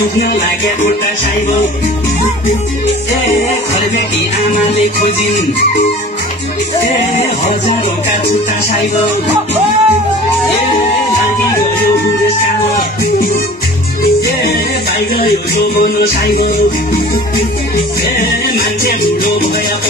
दुख्न लाग्या खुट्टा साइबो खरबेटी आमाले खोजिन् हजारौंका छुट्टा साइबो लागी गयो बुढेसकाल भाइ गयो जो मनो साइबो मान्छे ठुलो भए